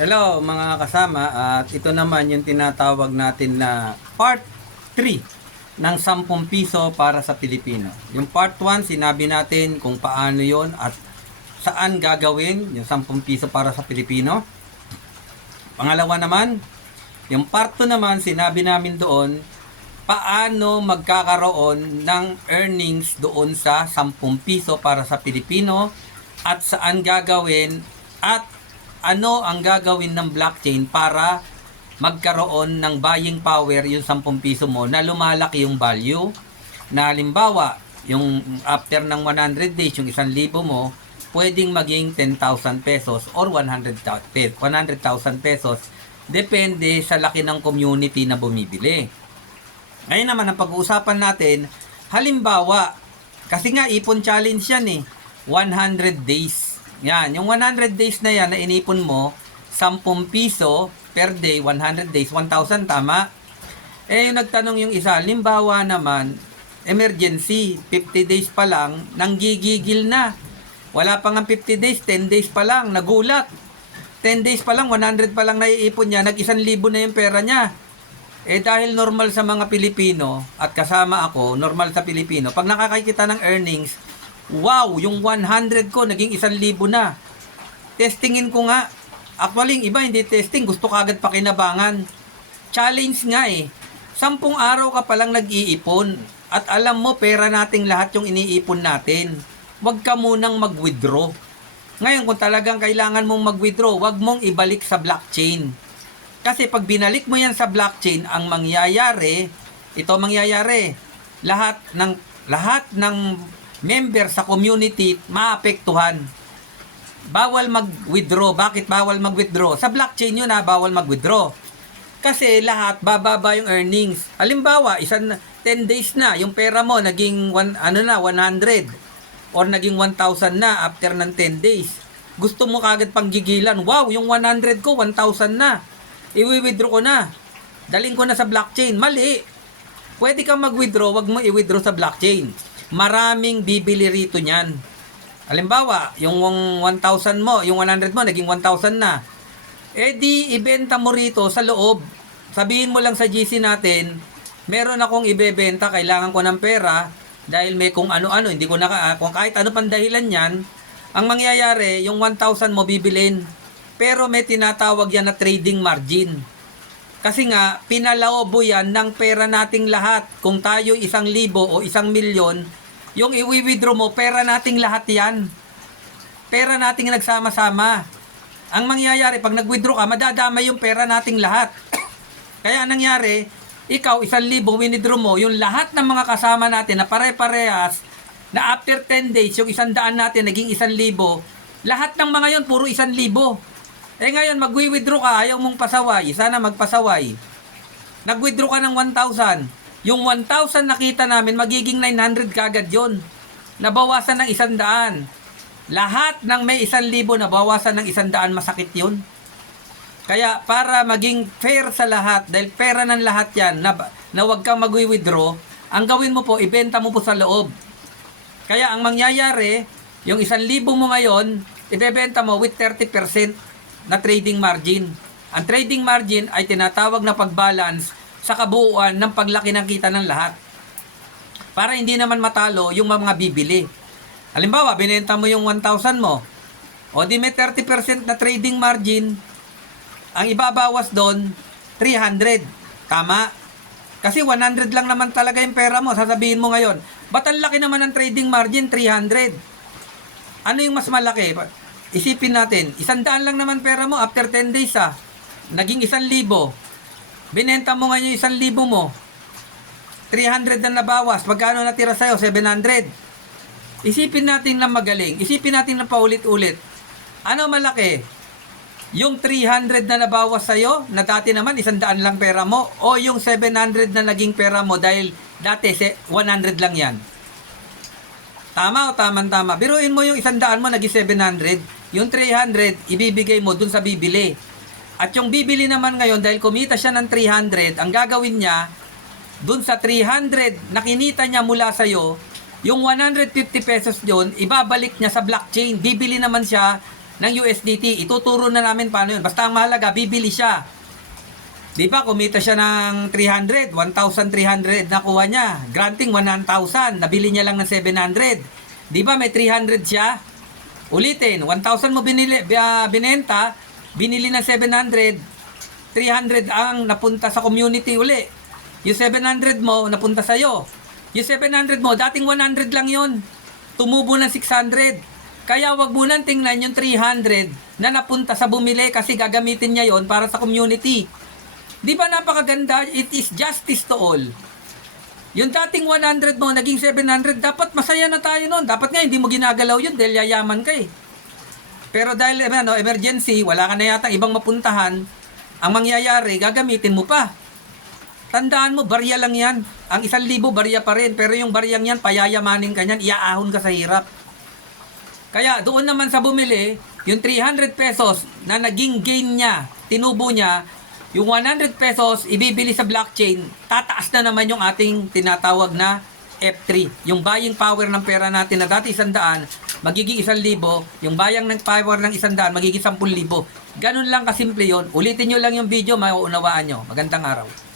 Hello mga kasama, at ito naman yung tinatawag natin na part 3 ng 10 piso para sa Pilipino. Yung part 1 sinabi natin kung paano yon at saan gagawin yung 10 piso para sa Pilipino. Pangalawa naman, yung part 2 naman sinabi namin doon paano magkakaroon ng earnings doon sa 10 piso para sa Pilipino at saan gagawin at ano ang gagawin ng blockchain para magkaroon ng buying power yung 10 piso mo na lumalaki yung value, na halimbawa yung after ng 100 days yung 1,000 mo pwedeng maging 10,000 pesos or 100,000 pesos depende sa laki ng community na bumibili. Ngayon naman ang pag-uusapan natin, halimbawa kasi nga ipon challenge yan 100 days. Yan, yung 100 days na yan na inipon mo, 10 piso per day, 100 days, 1,000, tama? Yung nagtanong yung isa, limbawa naman, emergency, 50 days pa lang, nanggigigil na. Wala pa nga 50 days, 10 days pa lang, nagulat. 10 days pa lang, 100 pa lang naiipon niya, nag-1,000 na yung pera niya. Dahil normal sa mga Pilipino, at kasama ako, normal sa Pilipino, pag nakakakita ng earnings, wow, yung 100 ko naging 1,000 na. Testingin ko nga. Actually, yung iba hindi testing, gusto kagad pakinabangan. Challenge nga 10 araw ka palang nag-iipon at alam mo pera nating lahat yung iniipon natin. Huwag ka munang mag-withdraw. Ngayon, kung talagang kailangan mong mag-withdraw, huwag mong ibalik sa blockchain. Kasi pag binalik mo yan sa blockchain, ang mangyayari, lahat ng member sa community maapektuhan. Bawal mag-withdraw. Bakit bawal mag-withdraw? Sa blockchain yun bawal mag-withdraw. Kasi lahat bababa yung earnings. Halimbawa, 10 days na yung pera mo naging 100 or naging 1,000 na after ng 10 days. Gusto mo kagad panggigilan. Wow, yung 100 ko 1,000 na. I-withdraw ko na. Daling ko na sa blockchain. Mali. Pwede kang mag-withdraw, wag mo i-withdraw sa blockchain. Maraming bibili rito niyan. Halimbawa, yung 1,000 mo, yung 100 mo, naging 1,000 na. Di ibenta mo rito sa loob. Sabihin mo lang sa GC natin, meron akong ibebenta, kailangan ko ng pera, dahil may kung ano-ano, hindi ko kung kahit ano pang dahilan yan, ang mangyayari, yung 1,000 mo bibilin. Pero may tinatawag yan na trading margin. Kasi nga, pinalaobo yan ng pera nating lahat. Kung tayo 1,000 o 1,000,000, yung i-withdraw mo, pera nating lahat yan. Pera nating nagsama-sama. Ang mangyayari, pag nag-withdraw ka, madadamay yung pera nating lahat. Kaya nangyari, ikaw, 1,000, withdraw mo, yung lahat ng mga kasama natin na pare-parehas, na after 10 days, yung 100 natin, naging 1,000, lahat ng mga yon puro 1,000. Ngayon, mag-withdraw ka, ayaw mong pasaway, sana magpasaway. Nag-withdraw ka ng 1,000. Yung 1,000 nakita namin, magiging 900 kagad yon. Nabawasan ng 100. Lahat ng may 1,000 nabawasan ng 100, masakit yun. Kaya para maging fair sa lahat, dahil pera ng lahat yan, na huwag kang mag-withdraw, ang gawin mo po, ibenta mo po sa loob. Kaya ang mangyayari, yung 1,000 mo ngayon, ibebenta mo with 30% na trading margin. Ang trading margin ay tinatawag na pag-balance sa kabuuan ng paglaki ng kita ng lahat. Para hindi naman matalo yung mga bibili. Halimbawa, binenta mo yung 1,000 mo. O di may 30% na trading margin. Ang ibabawas doon, 300. Tama? Kasi 100 lang naman talaga yung pera mo. Sasabihin mo ngayon, ba't ang laki naman ng trading margin? 300. Ano yung mas malaki? Isipin natin, 100 lang naman pera mo after 10 days naging 1,000. Binenta mo ngayon yung 1,000 mo. 300 na nabawas. Magkano natira sa'yo? 700. Isipin natin na magaling. Isipin natin na paulit-ulit. Ano malaki? Yung 300 na nabawas sa'yo, na dati naman 100 lang pera mo, o yung 700 na naging pera mo dahil dati 100 lang yan? Tama o tama-tama? Biruin mo yung 100 mo, naging 700. Yung 300, ibibigay mo dun sa bibili. At yung bibili naman ngayon, dahil kumita siya ng 300, ang gagawin niya, dun sa 300 na kinita niya mula sa'yo, yung 150 pesos yun, ibabalik niya sa blockchain. Bibili naman siya ng USDT. Ituturo na namin paano yun. Basta ang mahalaga, bibili siya. Di ba, kumita siya ng 300, 1,300 nakuha niya. Granting 100,000, nabili niya lang ng 700. Di ba, may 300 siya? Ulitin, 1,000 mo binenta, binili ng 700, 300 ang napunta sa community uli. Yung 700 mo, napunta sa'yo. Yung 700 mo, dating 100 lang yon, tumubo ng 600. Kaya wag mo nang tingnan yung 300 na napunta sa bumili kasi gagamitin niya yon para sa community. Di ba napakaganda? It is justice to all. Yung dating 100 mo, naging 700, dapat masaya na tayo nun. Dapat nga hindi mo ginagalaw yun dahil yayaman ka eh. Pero dahil emergency, wala ka na yata ibang mapuntahan, ang mangyayari, gagamitin mo pa. Tandaan mo, barya lang yan. Ang 1,000 barya pa rin. Pero yung baryang yan, payayamanin ka yan, iaahon ka sa hirap. Kaya doon naman sa bumili, yung 300 pesos na naging gain niya, tinubo niya, yung 100 pesos ibibili sa blockchain, tataas na naman yung ating tinatawag na F3. Yung buying power ng pera natin na dati 100, magiging 1,000. Yung buying ng power ng 100, magiging 10,000. Ganun lang kasimple yun. Ulitin nyo lang yung video, mauunawaan nyo. Magandang araw.